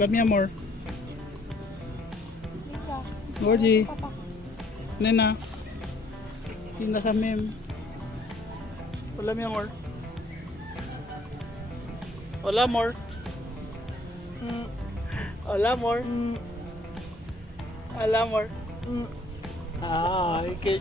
Love me more. Gorgie. Nena. Tinda sa mem. Hola mi amor. Hola amor. Hola amor. Hola amor. Ay, qué